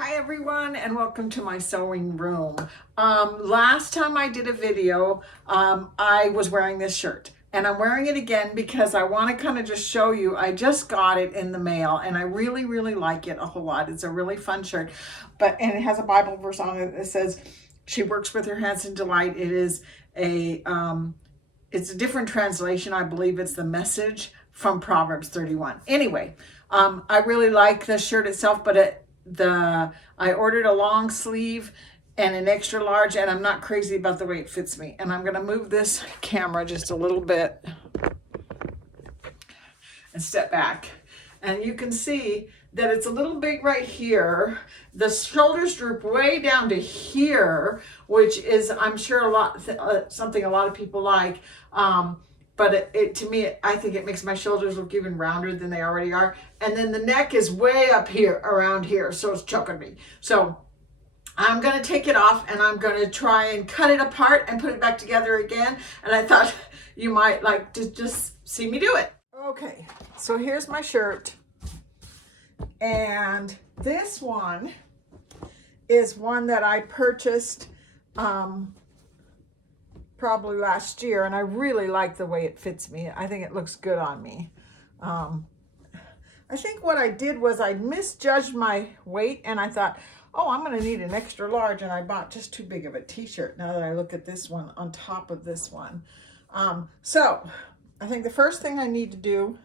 Hi everyone, and welcome to my sewing room. Last time I did a video, I was wearing this shirt, and I'm wearing it again because I want to kind of just show you. I just got it in the mail and I really like it a whole lot. It's a really fun shirt, and it has a Bible verse on it that says she works with her hands in delight. It is it's a different translation. I believe it's the Message from Proverbs 31. Anyway, I really like the shirt itself, but I ordered a long sleeve and an extra large, and I'm not crazy about the way it fits me. And I'm going to move this camera just a little bit and step back. And you can see that it's a little big right here. The shoulders droop way down to here, which is, I'm sure, something a lot of people like. But to me, I think it makes my shoulders look even rounder than they already are. And then the neck is way up here, around here, so it's choking me. So I'm going to take it off and I'm going to try and cut it apart and put it back together again. And I thought you might like to just see me do it. Okay, so here's my shirt. And this one is one that I purchased probably last year, and I really like the way it fits me. I think it looks good on me. I think what I did was I misjudged my weight, and I thought, oh, I'm going to need an extra large, and I bought just too big of a t-shirt now that I look at this one on top of this one. So I think the first thing I need to do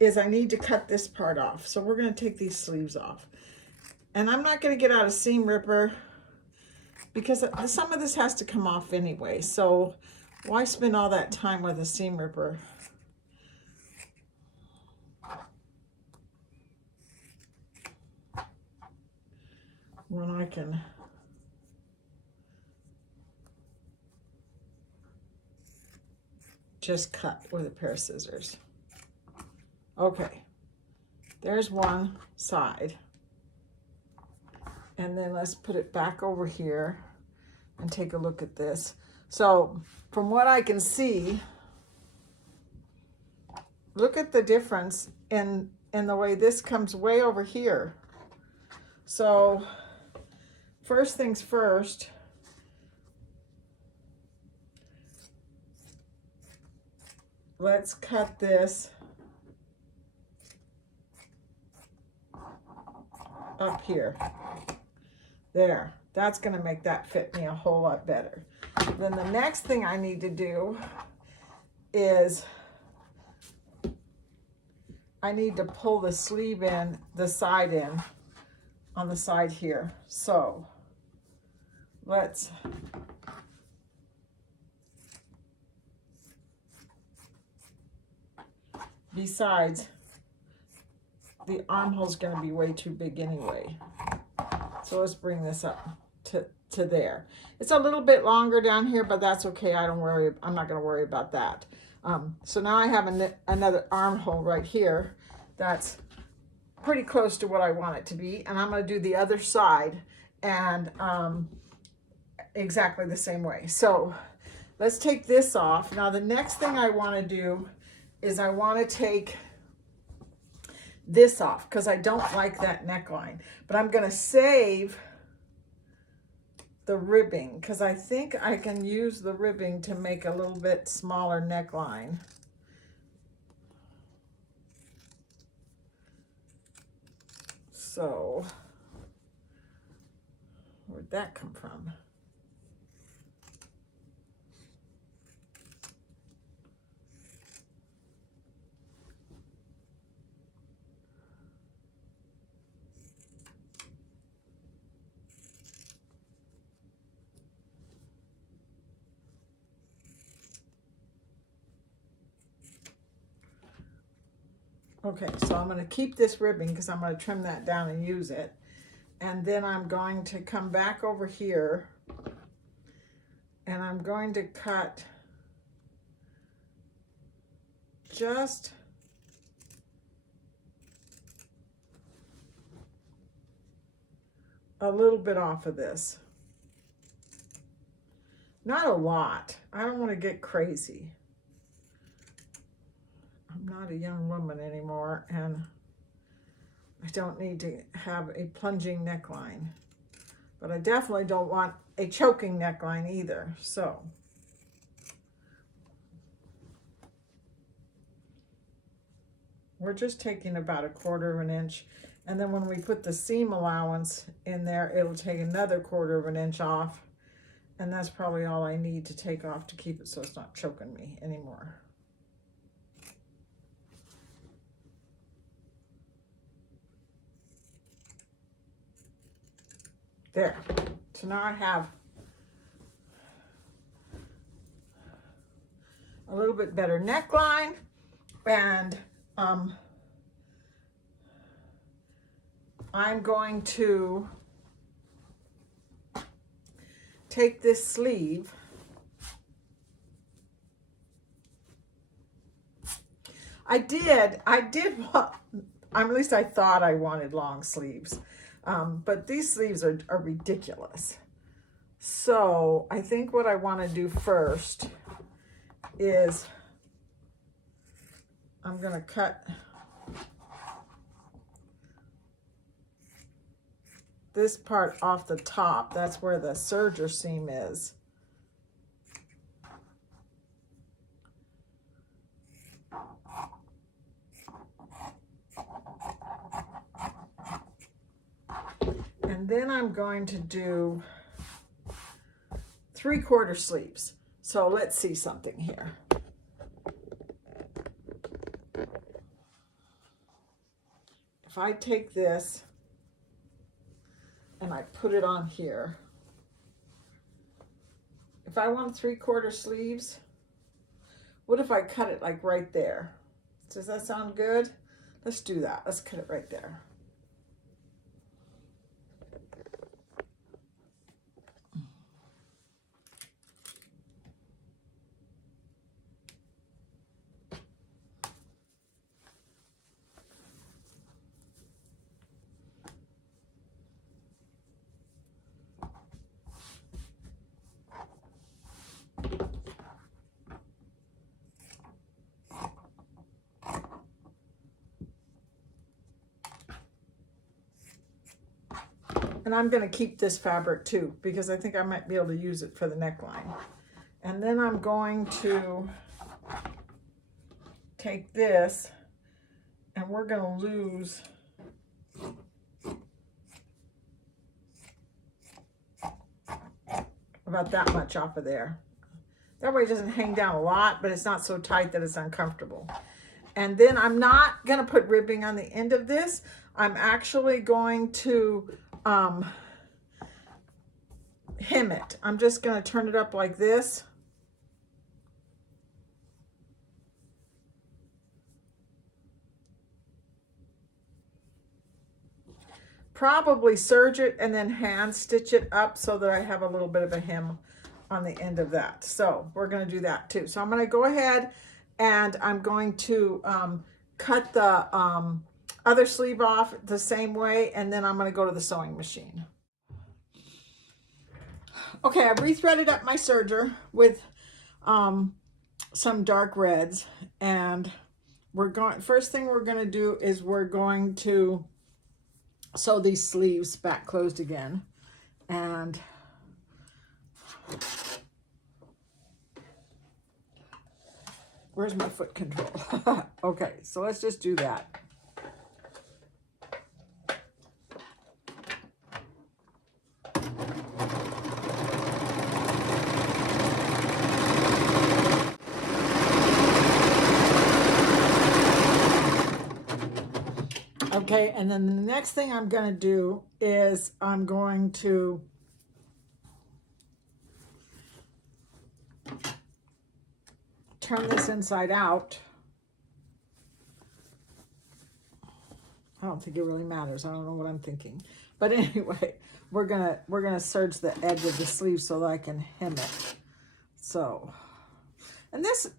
is I need to cut this part off. So we're going to take these sleeves off. And I'm not going to get out a seam ripper because some of this has to come off anyway. So why spend all that time with a seam ripper? When I can just cut with a pair of scissors. Okay, there's one side. And then let's put it back over here and take a look at this. So from what I can see, look at the difference in the way this comes way over here. So first things first, let's cut this up here. There, that's going to make that fit me a whole lot better. Then the next thing I need to do is I need to pull the sleeve in, the side in, on the side here. So let's besides, the armhole's going to be way too big anyway. So let's bring this up to there. It's a little bit longer down here, but that's okay. I'm not going to worry about that. So now I have another armhole right here that's pretty close to what I want it to be. And I'm going to do the other side and exactly the same way. So let's take this off. Now the next thing I want to do is I want to take this off because I don't like that neckline, but I'm going to save the ribbing because I think I can use the ribbing to make a little bit smaller neckline. So where'd that come from? Okay, so I'm going to keep this ribbing because I'm going to trim that down and use it. And then I'm going to come back over here and I'm going to cut just a little bit off of this. Not a lot. I don't want to get crazy. I'm not a young woman anymore, and I don't need to have a plunging neckline, but I definitely don't want a choking neckline either. So we're just taking about 1/4 of an inch. And then when we put the seam allowance in there, it'll take another 1/4 of an inch off. And that's probably all I need to take off to keep it so it's not choking me anymore. There. So now I have a little bit better neckline, and I'm going to take this sleeve at least I thought I wanted long sleeves, but these sleeves are ridiculous. So I think what I want to do first is I'm going to cut this part off the top. That's where the serger seam is. And then I'm going to do 3/4 sleeves. So let's see something here. If I take this and I put it on here, if I want 3/4 sleeves, what if I cut it like right there? Does that sound good? Let's do that. Let's cut it right there. And I'm going to keep this fabric too, because I think I might be able to use it for the neckline. And then I'm going to take this, and we're going to lose about that much off of there. That way it doesn't hang down a lot, but it's not so tight that it's uncomfortable. And then I'm not going to put ribbing on the end of this. I'm actually going to hem it. I'm just going to turn it up like this. Probably serge it and then hand stitch it up so that I have a little bit of a hem on the end of that. So we're going to do that too. So I'm going to go ahead and I'm going to cut the other sleeve off the same way, and then I'm going to go to the sewing machine. Okay, I've rethreaded up my serger with some dark reds, and first thing we're going to do is we're going to sew these sleeves back closed again. And where's my foot control? Okay, so let's just do that. Okay, and then the next thing I'm going to do is I'm going to turn this inside out. I don't think it really matters. I don't know what I'm thinking. But anyway, we're gonna serge the edge of the sleeve so that I can hem it. So, and this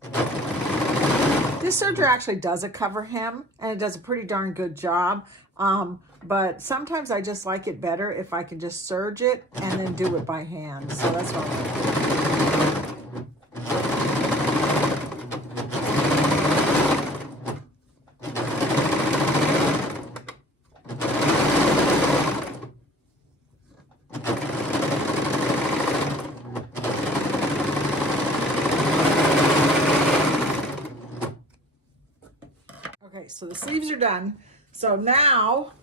serger actually does a cover hem, and it does a pretty darn good job. But sometimes I just like it better if I can just serge it and then do it by hand. So that's what I'm gonna do. so the sleeves are done. So now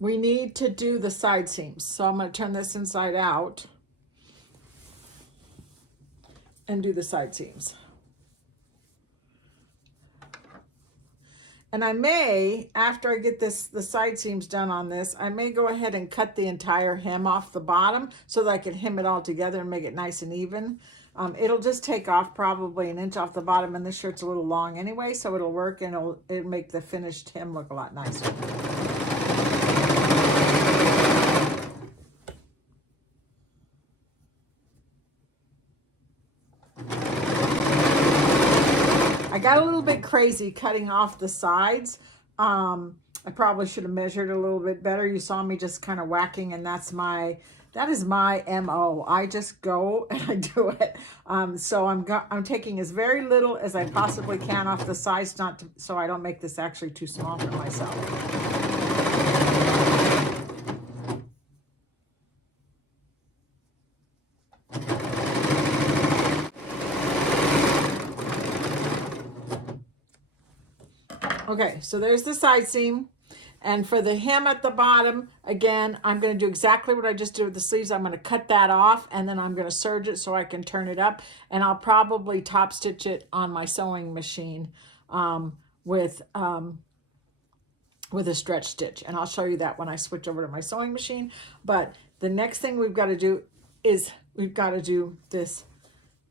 we need to do the side seams. So I'm going to turn this inside out and do the side seams. And I may, after I get the side seams done on this, I may go ahead and cut the entire hem off the bottom so that I can hem it all together and make it nice and even. It'll just take off probably an inch off the bottom, and this shirt's a little long anyway, so it'll work, and it'll make the finished hem look a lot nicer. I got a little bit crazy cutting off the sides. I probably should have measured a little bit better. You saw me just kind of whacking, and that is my MO. I just go and I do it. So I'm taking as very little as I possibly can off the sides, so I don't make this actually too small for myself. Okay, so there's the side seam. And for the hem at the bottom, again, I'm going to do exactly what I just did with the sleeves. I'm going to cut that off, and then I'm going to serge it so I can turn it up. And I'll probably top stitch it on my sewing machine with a stretch stitch. And I'll show you that when I switch over to my sewing machine. But the next thing we've got to do is we've got to do this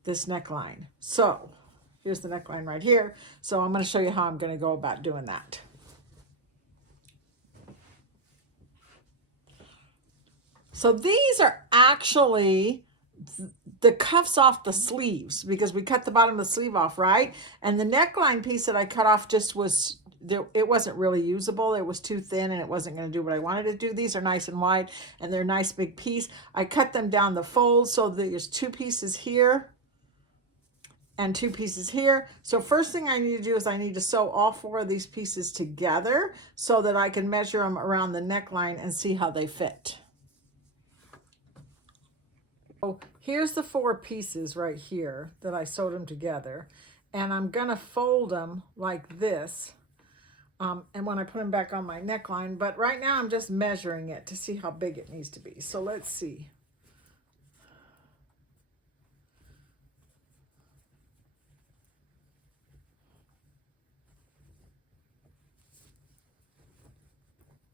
neckline. So here's the neckline right here. So I'm going to show you how I'm going to go about doing that. So these are actually the cuffs off the sleeves, because we cut the bottom of the sleeve off, right? And the neckline piece that I cut off just was, it wasn't really usable. It was too thin and it wasn't going to do what I wanted to do. These are nice and wide and they're a nice big piece. I cut them down the fold, so there's 2 pieces here and 2 pieces here. So first thing I need to do is I need to sew all 4 of these pieces together so that I can measure them around the neckline and see how they fit. So here's the 4 pieces right here that I sewed them together, and I'm gonna fold them like this, and when I put them back on my neckline, but right now I'm just measuring it to see how big it needs to be. So let's see.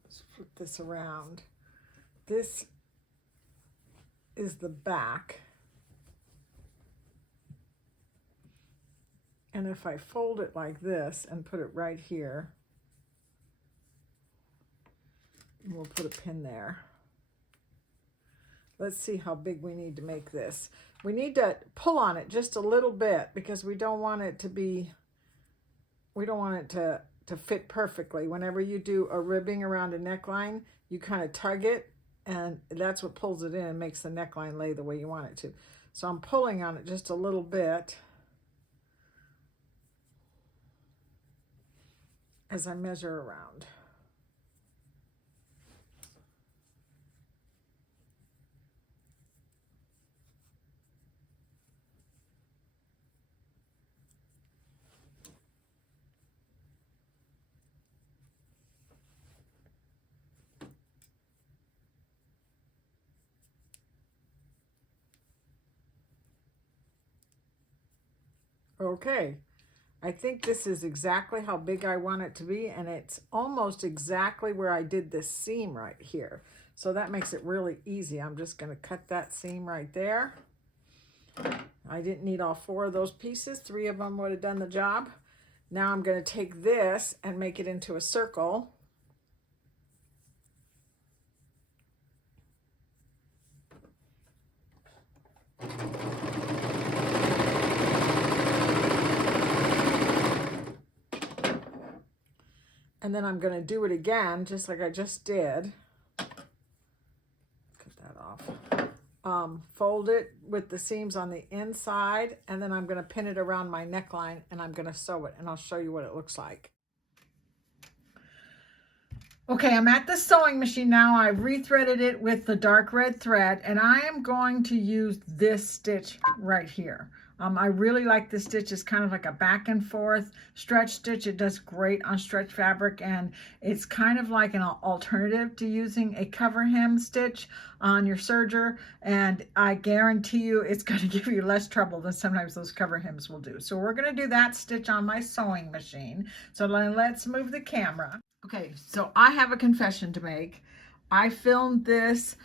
Let's flip this around. This is the back, and if I fold it like this and put it right here, and we'll put a pin there. Let's see how big we need to make this. We need to pull on it just a little bit because we don't want it to be, we don't want it to fit perfectly. Whenever you do a ribbing around a neckline, you kind of tug it, and that's what pulls it in and makes the neckline lay the way you want it to. So I'm pulling on it just a little bit as I measure around. Okay, I think this is exactly how big I want it to be, and it's almost exactly where I did this seam right here. So that makes it really easy. I'm just going to cut that seam right there. I didn't need all 4 of those pieces. 3 of them would have done the job. Now I'm going to take this and make it into a circle. And then I'm going to do it again, just like I just did. Cut that off. Fold it with the seams on the inside, and then I'm going to pin it around my neckline, and I'm going to sew it, and I'll show you what it looks like. Okay, I'm at the sewing machine now. I've rethreaded it with the dark red thread, and I am going to use this stitch right here. I really like this stitch. It's kind of like a back and forth stretch stitch. It does great on stretch fabric, and it's kind of like an alternative to using a cover hem stitch on your serger, and I guarantee you it's going to give you less trouble than sometimes those cover hems will do. So we're going to do that stitch on my sewing machine. So let's move the camera. Okay, so I have a confession to make. I filmed this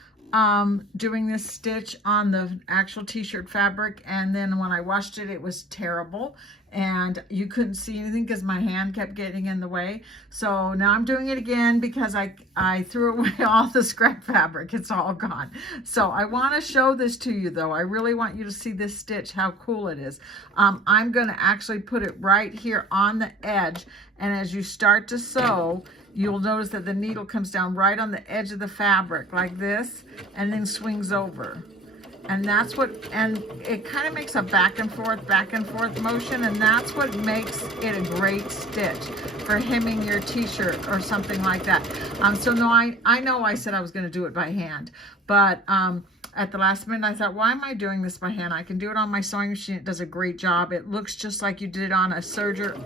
doing this stitch on the actual t-shirt fabric, and then when I washed it, it was terrible and you couldn't see anything because my hand kept getting in the way. So now I'm doing it again because I threw away all the scrap fabric. It's all gone. So I want to show this to you though. I really want you to see this stitch, how cool it is. I'm going to actually put it right here on the edge, and as you start to sew, you'll notice that the needle comes down right on the edge of the fabric like this and then swings over. And that's what, and it kind of makes a back and forth motion, and that's what makes it a great stitch for hemming your t-shirt or something like that. So no, I know I said I was going to do it by hand, but at the last minute I thought, why am I doing this by hand? I can do it on my sewing machine. It does a great job. It looks just like you did it on a serger,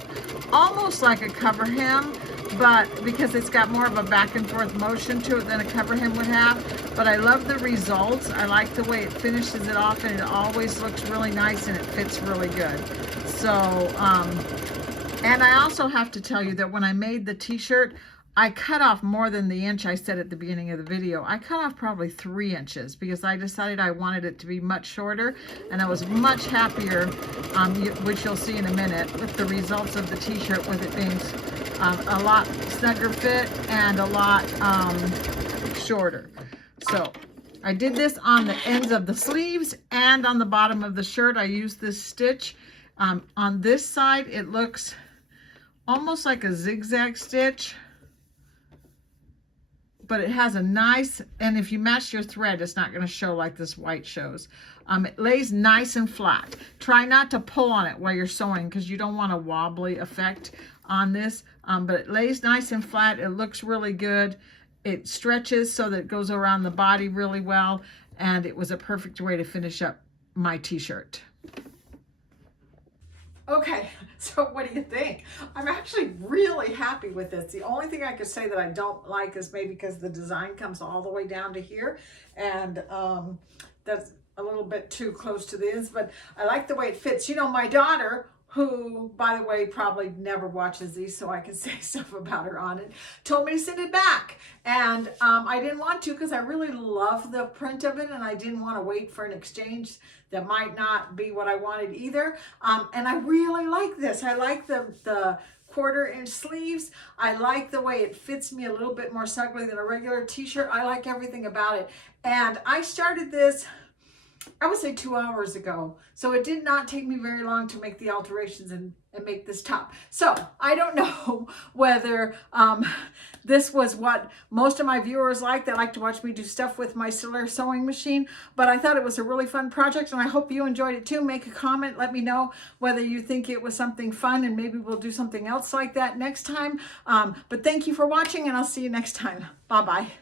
almost like a cover hem, but because it's got more of a back and forth motion to it than a cover hem would have. But I love the results. I like the way it finishes it off, and it always looks really nice and it fits really good. So and I also have to tell you that when I made the t-shirt, I cut off more than the inch I said at the beginning of the video. I cut off probably 3 inches because I decided I wanted it to be much shorter, and I was much happier, which you'll see in a minute, with the results of the t-shirt, with it being a lot snugger fit and a lot shorter. So I did this on the ends of the sleeves and on the bottom of the shirt. I used this stitch. On this side, it looks almost like a zigzag stitch, but it has a nice, and if you match your thread, it's not going to show like this white shows. It lays nice and flat. Try not to pull on it while you're sewing because you don't want a wobbly effect on this, but it lays nice and flat. It looks really good. It stretches so that it goes around the body really well, and it was a perfect way to finish up my t-shirt. Okay, so what do you think? I'm actually really happy with this. The only thing I could say that I don't like is maybe because the design comes all the way down to here, and that's a little bit too close to the ends, but I like the way it fits. You know, my daughter, who, by the way, probably never watches these, so I can say stuff about her on it, told me to send it back. And I didn't want to because I really love the print of it, and I didn't want to wait for an exchange that might not be what I wanted either. And I really like this. I like the 1/4 inch sleeves. I like the way it fits me a little bit more snugly than a regular t-shirt. I like everything about it. And I started this, I would say 2 hours ago. So it did not take me very long to make the alterations and make this top. So I don't know whether this was what most of my viewers like. They like to watch me do stuff with my Stiller sewing machine, but I thought it was a really fun project, and I hope you enjoyed it too. Make a comment. Let me know whether you think it was something fun, and maybe we'll do something else like that next time. But thank you for watching, and I'll see you next time. Bye-bye.